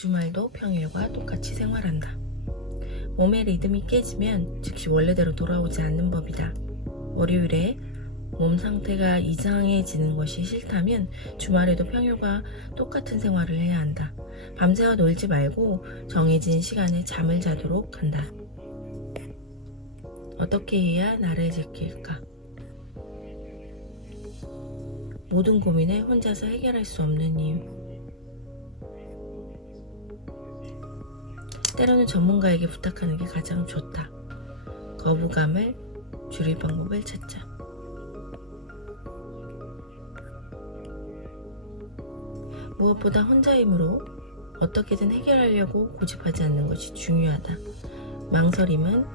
주말도 평일과 똑같이 생활한다. 몸의 리듬이 깨지면 즉시 원래대로 돌아오지 않는 법이다. 월요일에 몸 상태가 이상해지는 것이 싫다면 주말에도 평일과 똑같은 생활을 해야 한다. 밤새워 놀지 말고 정해진 시간에 잠을 자도록 한다. 어떻게 해야 나를 지킬까? 모든 고민을 혼자서 해결할 수 없는 이유. 때로는 전문가에게 부탁하는 게 가장 좋다. 거부감을 줄일 방법을 찾자. 무엇보다 혼자 힘으로 어떻게든 해결하려고 고집하지 않는 것이 중요하다. 망설임은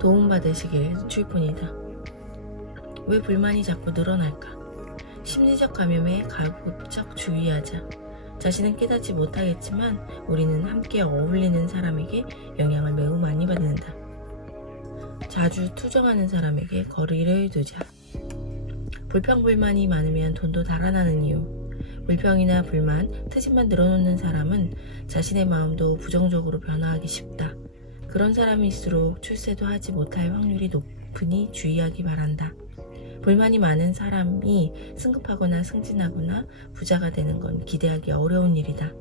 도움받으시길 줄 뿐이다. 왜 불만이 자꾸 늘어날까? 심리적 감염에 가급적 주의하자. 자신은 깨닫지 못하겠지만 우리는 함께 어울리는 사람에게 영향을 매우 많이 받는다. 자주 투정하는 사람에게 거리를 두자. 불평불만이 많으면 돈도 달아나는 이유. 불평이나 불만, 트집만 늘어놓는 사람은 자신의 마음도 부정적으로 변화하기 쉽다. 그런 사람일수록 출세도 하지 못할 확률이 높으니 주의하기 바란다. 불만이 많은 사람이 승급하거나 승진하거나 부자가 되는 건 기대하기 어려운 일이다.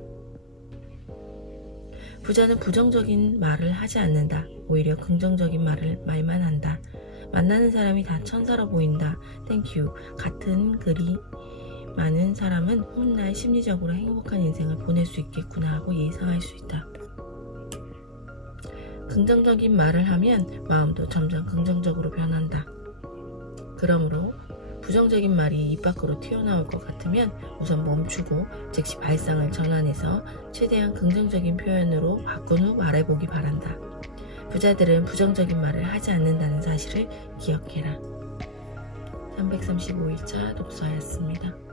부자는 부정적인 말을 하지 않는다. 오히려 긍정적인 말을 말만 한다. 만나는 사람이 다 천사로 보인다. 땡큐. 같은 글이 많은 사람은 훗날 심리적으로 행복한 인생을 보낼 수 있겠구나 하고 예상할 수 있다. 긍정적인 말을 하면 마음도 점점 긍정적으로 변한다. 그러므로 부정적인 말이 입 밖으로 튀어나올 것 같으면 우선 멈추고 즉시 발상을 전환해서 최대한 긍정적인 표현으로 바꾼 후 말해보기 바란다. 부자들은 부정적인 말을 하지 않는다는 사실을 기억해라. 335일차 독서였습니다.